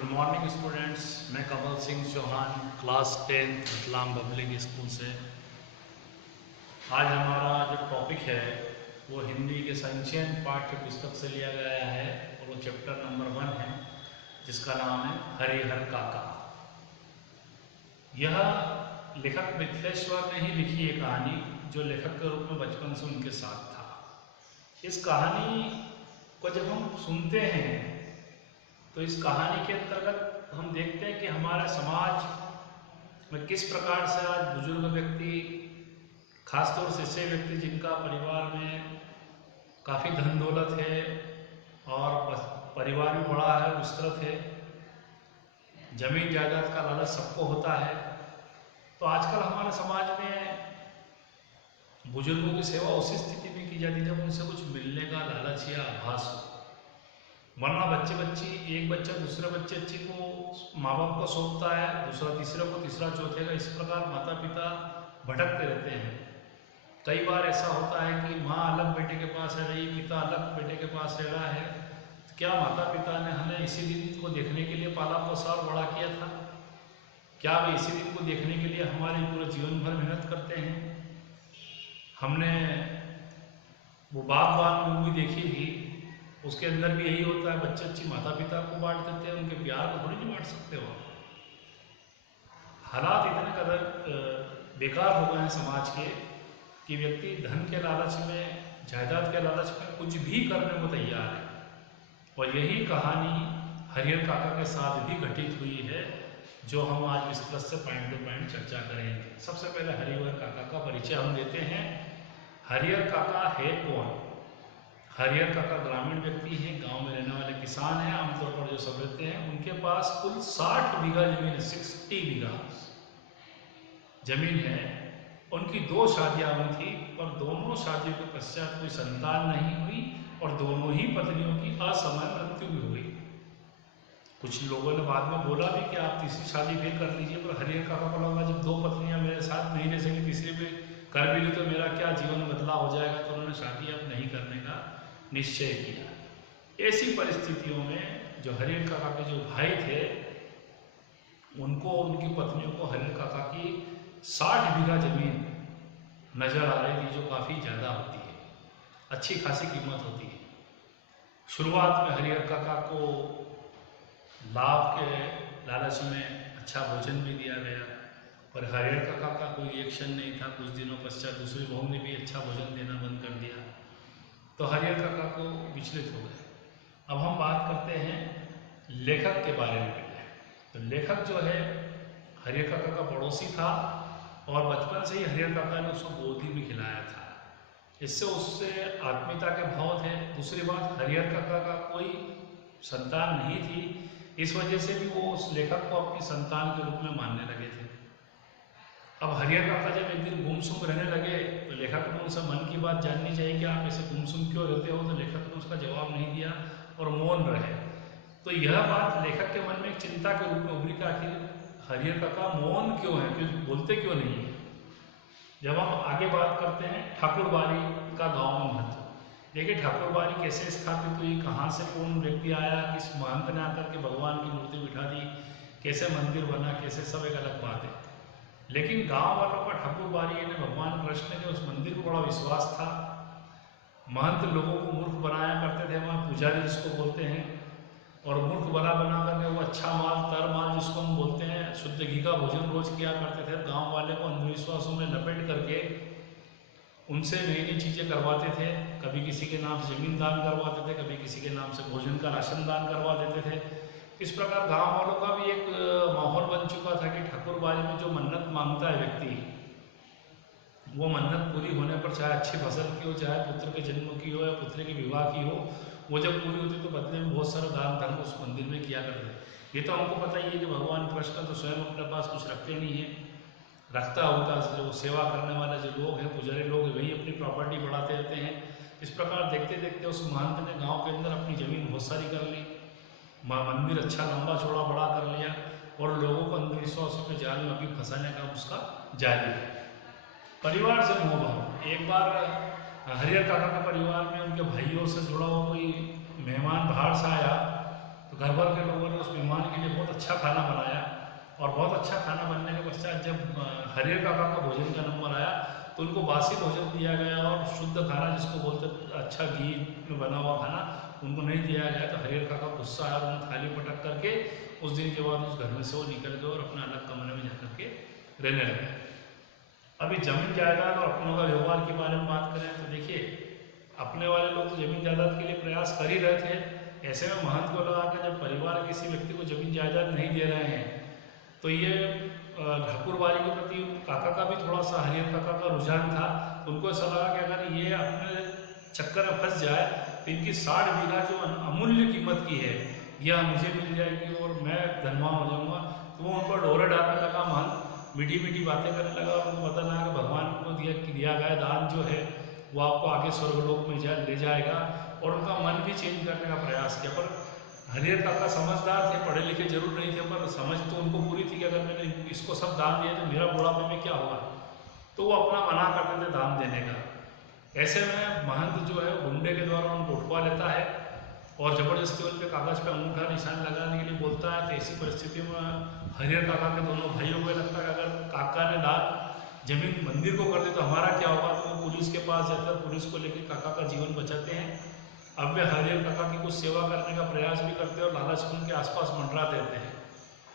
Good morning students, मैं Kamal Singh Chauhan class 10 इस्लाम public school से। आज हमारा जो टॉपिक है वो हिंदी के संचयन पाठ्य पुस्तक से लिया गया है और वो चैप्टर नंबर 1 है जिसका नाम है हरिहर काका। यह लेखक मिथिलेश्वर ने ही लिखी है कहानी, जो लेखक के रूप में बचपन से उनके साथ था। इस कहानी को जब हम सुनते हैं तो इस कहानी के अंतर्गत हम देखते हैं कि हमारे समाज में किस प्रकार से आज बुजुर्ग व्यक्ति, खासतौर से ऐसे व्यक्ति जिनका परिवार में काफ़ी धन दौलत है और परिवार भी बड़ा है, विस्तृत है, जमीन जायदाद का लालच सबको होता है, तो आजकल हमारे समाज में बुजुर्गों की सेवा उसी स्थिति में की जाती है जब उनसे कुछ मिलने का लालच या आभास हो। वरना बच्चे एक बच्चा दूसरे बच्चे को माँ बाप को सौंपता है, दूसरा तीसरे को, तीसरा चौथे का, इस प्रकार माता पिता भटकते रहते हैं। कई बार ऐसा होता है कि माँ अलग बेटे के पास रह रही, पिता अलग बेटे के पास रह रहा है। तो क्या माता पिता ने हमें इसी दिन को देखने के लिए पाला पोसा और बड़ा किया था? क्या वे इसी दिन को देखने के लिए हमारे पूरे जीवन भर मेहनत करते हैं? हमने वो बागबान मूवी देखी थी, उसके अंदर भी यही होता है, बच्चे माता पिता को बांट देते हैं, उनके प्यार को थोड़ी नहीं बांट सकते हो। हालात इतने कदर बेकार हो गए हैं समाज के कि व्यक्ति धन के लालच में, जायदाद के लालच में कुछ भी करने को तैयार है। और यही कहानी हरिहर काका के साथ भी घटित हुई है, जो हम आज विस्तृत से पॉइंट टू पॉइंट चर्चा करेंगे। सबसे पहले हरिहर काका का परिचय हम देते हैं। हरिहर काका है कौन? हरिहर काका ग्रामीण व्यक्ति हैं, गांव में रहने वाले किसान हैं, आमतौर पर जो सब रहते हैं। उनके पास कुल 60 बीघा जमीन है, 60 बीघा जमीन है। उनकी 2 शादियां हुई थी और दोनों शादियों के पश्चात कोई संतान नहीं हुई और दोनों ही पत्नियों की असमय मृत्यु भी हुई। कुछ लोगों ने बाद में बोला भी कि आप तीसरी शादी भी कर लीजिए, पर हरिहर काका को लगा जब 2 पत्नियां मेरे साथ नहीं रह सकी, तीसरी भी कर भी ली तो मेरा क्या जीवन बदलाव हो जाएगा, तो उन्होंने शादी अब नहीं करने का निश्चय किया। ऐसी परिस्थितियों में जो हरिहर काका के जो भाई थे, उनको, उनकी पत्नियों को हरिहर काका की 60 बीघा जमीन नजर आ रही थी, जो काफ़ी ज़्यादा होती है, अच्छी खासी कीमत होती है। शुरुआत में हरिहर काका को लाभ के लालच में अच्छा भोजन भी दिया गया, पर हरिहर काका का कोई रिएक्शन नहीं था। कुछ दिनों पश्चात दूसरी बहू ने भी अच्छा भोजन देना बंद कर दिया, तो हरिहर काका को विचलित हो गए। अब हम बात करते हैं लेखक के बारे में। तो लेखक जो है हरिहर काका का पड़ोसी था और बचपन से ही हरिहर काका ने उसको गोदी में खिलाया था। इससे उससे आत्मीयता के भाव थे। दूसरी बात, हरिहर काका का कोई संतान नहीं थी, इस वजह से भी वो उस लेखक को अपनी संतान के रूप में मानने लगे थे। अब हरिहर काका जब एक दिन गुमसुम रहने लगे तो लेखक ने उनसे मन की बात जाननी चाहिए कि आप ऐसे गुमसुम क्यों रहते हो, तो लेखक ने उसका जवाब नहीं दिया और मौन रहे। तो यह बात लेखक के मन में एक चिंता के रूप में उभरी कि आखिर हरिहर काका मौन क्यों है, क्यों बोलते क्यों नहीं है। जब हम आगे बात करते हैं ठाकुरबाड़ी का गाँव में महत्व, देखिए ठाकुरबाड़ी कैसे स्थापित हुई, कहाँ से कौन व्यक्ति आया, किस महंत ने आकर के भगवान की मूर्ति बिठा दी, कैसे मंदिर बना, कैसे, सब एक अलग बात है। लेकिन गांव वालों का ठाकुरबाड़ी ने, भगवान कृष्ण के उस मंदिर को बड़ा विश्वास था। महंत लोगों को मूर्ख बनाया करते थे, वहाँ पुजारी जिसको बोलते हैं, और मूर्ख बना करके वो अच्छा माल, तर माल जिसको हम बोलते हैं, शुद्ध घी का भोजन रोज किया करते थे। गांव वाले को अंधविश्वासों में लपेट करके उनसे नई नई चीज़ें करवाते थे। कभी किसी के नाम से जमीन दान करवाते थे, कभी किसी के नाम से भोजन का राशन दान करवा देते थे। इस प्रकार गांव वालों का भी एक माहौल बन चुका था कि ठाकुरबाड़ी में जो मन्नत मांगता है व्यक्ति, वो मन्नत पूरी होने पर, चाहे अच्छी फसल की हो, चाहे पुत्र के जन्म की हो या पुत्र के विवाह की हो, वो जब पूरी होती तो बदले में बहुत सारा दान धर्म उस मंदिर में किया करते। ये तो हमको पता ही है कि भगवान कृष्ण तो स्वयं अपने पास कुछ रखते नहीं है, रखता उनका जो सेवा करने वाले जो लोग हैं, पुजारी लोग, वही अपनी प्रॉपर्टी बढ़ाते रहते हैं। इस प्रकार देखते देखते उस महंत ने गाँव के अंदर अपनी जमीन बहुत सारी कर ली, मंदिर अच्छा लंबा चौड़ा बड़ा कर लिया और लोगों को अंधविश्वासों के जाल में अभी फंसाने का उसका जारी है। परिवार से मोह। एक बार हरिहर काका के परिवार में उनके भाइयों से जुड़ा हुआ कोई मेहमान बाहर से आया, तो घर भर के लोगों ने उस मेहमान के लिए बहुत अच्छा खाना बनाया और बहुत अच्छा खाना बनने के पश्चात जब हरिहर काका का भोजन का नंबर आया तो उनको बासी भोजन दिया गया और शुद्ध खाना जिसको बोलते अच्छा घी में बना हुआ खाना उनको नहीं दिया गया। तो हरिहर काका गुस्सा आया, उन्होंने थाली पटक करके उस दिन के बाद उस घर में से वो निकल गए और अपने अलग कमरे में जाकर के रहने लगे। अभी जमीन जायदाद और अपनों का व्यवहार के बारे में बात करें तो देखिए, अपने वाले लोग तो जमीन जायदाद के लिए प्रयास कर ही रहे थे। ऐसे में महंत को लगा कि जब परिवार किसी व्यक्ति को जमीन जायदाद नहीं दे रहे हैं तो ये ठाकुरबाड़ी के प्रति काका का भी थोड़ा सा हरिहर काका का रुझान था। उनको ऐसा लगा कि अगर ये अपने चक्कर में फंस जाए तो इनकी 60 बीघा जो अमूल्य कीमत की है यह मुझे मिल जाएगी और मैं धनवान हो जाऊंगा। तो वो उन पर डोरे डालने लगा, महंत मीठी मीठी बातें करने लगा और उनको पता लगा कि भगवान को दिया गया दान जो है वो आपको आगे स्वर्गलोक में ले जाएगा और उनका मन भी चेंज करने का प्रयास किया। पर हरिहर काका समझदार थे, पढ़े लिखे जरूर नहीं थे, पर समझ तो उनको पूरी थी कि अगर मैंने इसको सब दान दिया तो मेरा बुढ़ापे में क्या होगा। तो वो अपना मना करते थे दान देने का। ऐसे में महंत जो है गुंडे के द्वारा उनको उठवा लेता है और जबरदस्ती उन पर कागज पे अंगूठा निशान लगाने के लिए बोलता है। तो ऐसी परिस्थिति में हरिहर काका के दोनों भाइयों को लगता है कि अगर काका ने दान जमीन मंदिर को कर दी तो हमारा क्या होगा। तो वो पुलिस के पास जाकर पुलिस को लेकर काका का जीवन बचाते हैं। अब वे हरिहर काका की कुछ सेवा करने का प्रयास भी करते हैं और लालच में उनके आसपास मंडरा देते हैं,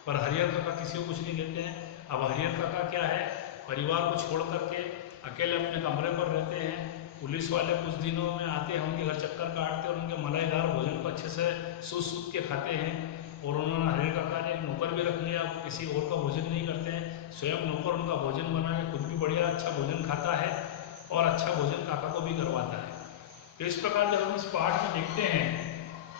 पर हरिहर काका किसी को कुछ नहीं देते हैं। अब हरिहर काका क्या है, परिवार को छोड़ करके अकेले अपने कमरे पर रहते हैं। पुलिस वाले कुछ दिनों में आते हैं, उनके घर चक्कर काटते हैं और उनके मलाईदार भोजन को अच्छे से सूद के खाते हैं। और उन्होंने हरिहर काका ने एक नौकर भी रख लिया, वो किसी और का भोजन नहीं करते हैं, स्वयं नौकर उनका भोजन बना के खुद भी बढ़िया अच्छा भोजन खाता है और अच्छा भोजन काका को भी करवाता है। तो इस प्रकार जब हम इस पाठ में देखते हैं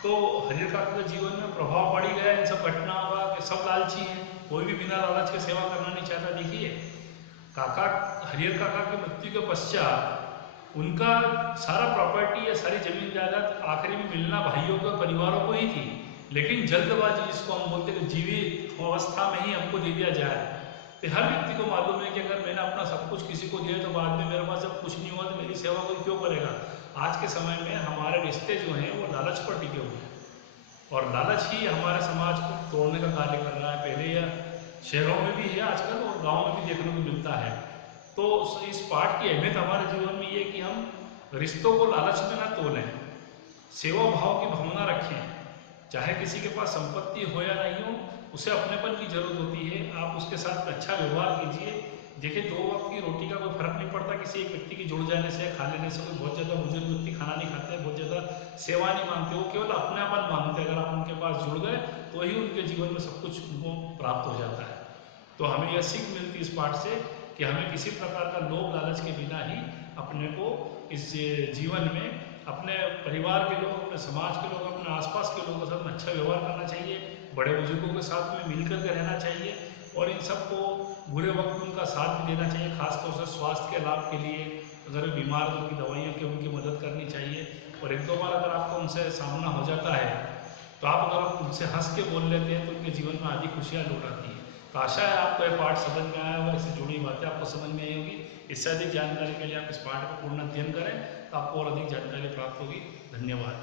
तो हरिहर काका के जीवन में प्रभाव पड़ गया इन सब घटनाओं का कि सब लालची हैं, कोई भी बिना लालच के सेवा करना नहीं चाहता। देखिए, काका हरिहर काका की मृत्यु के पश्चात उनका सारा प्रॉपर्टी या सारी जमीन जायदाद आखिरी में मिलना भाइयों को परिवारों को ही थी, लेकिन जल्दबाजी जिसको हम बोलते हैं जीवित अवस्था में ही हमको दे दिया जाए। तो हर व्यक्ति को मालूम है कि अगर मैंने अपना सब कुछ किसी को दिया तो बाद में मेरे पास जब कुछ नहीं हुआ तो मेरी सेवा कोई क्यों करेगा। आज के समय में हमारे रिश्ते जो हैं वो लालच पर टिके हुए हैं और लालच ही हमारे समाज को तोड़ने का कार्य कर रहा है। पहले यह शहरों में भी है आजकल और गाँव में भी देखने को मिलता है। तो इस पाठ की अहमियत हमारे जीवन में ये कि हम रिश्तों को लालच में न तोलें, सेवा भाव की भावना रखें। चाहे किसी के पास संपत्ति हो या नहीं हो, उसे अपनेपन की जरूरत होती है। आप उसके साथ अच्छा व्यवहार कीजिए। देखिए, 2 वक्त की रोटी का कोई फर्क नहीं पड़ता किसी एक व्यक्ति की जुड़ जाने से, खा लेने से। कोई बहुत ज़्यादा बुजुर्ग व्यक्ति खाना नहीं खाते, बहुत ज़्यादा सेवा नहीं मांगते, वो केवल अपनापन मांगते हैं। अगर आप उनके पास जुड़ गए तो ही उनके जीवन में सब कुछ उनको प्राप्त हो जाता है। तो हमें यह सीख मिलती है इस पाठ से कि हमें किसी प्रकार का लोभ लालच के बिना ही अपने को इस जीवन में अपने परिवार के लोग, अपने समाज के लोग, अपने आसपास के लोगों के साथ में अच्छा व्यवहार करना चाहिए, बड़े बुजुर्गों के साथ में मिलकर के रहना चाहिए और इन सबको बुरे वक्त में उनका साथ भी देना चाहिए। खासतौर से स्वास्थ्य के लाभ के लिए अगर बीमार तो उनकी दवाइयों की उनकी मदद करनी चाहिए। और 1-2 बार अगर आपको उनसे सामना हो जाता है तो आप अगर उनसे हंस के बोल लेते हैं तो उनके जीवन में आधी खुशियाँ लौट आती है। तो आशा है आपको यह पाठ समझ में आया होगा, इससे जुड़ी बातें आपको समझ में आई होगी। इससे अधिक जानकारी के लिए आप इस पाठ को पूर्ण अध्ययन करें तो आपको और अधिक जानकारी प्राप्त होगी। धन्यवाद।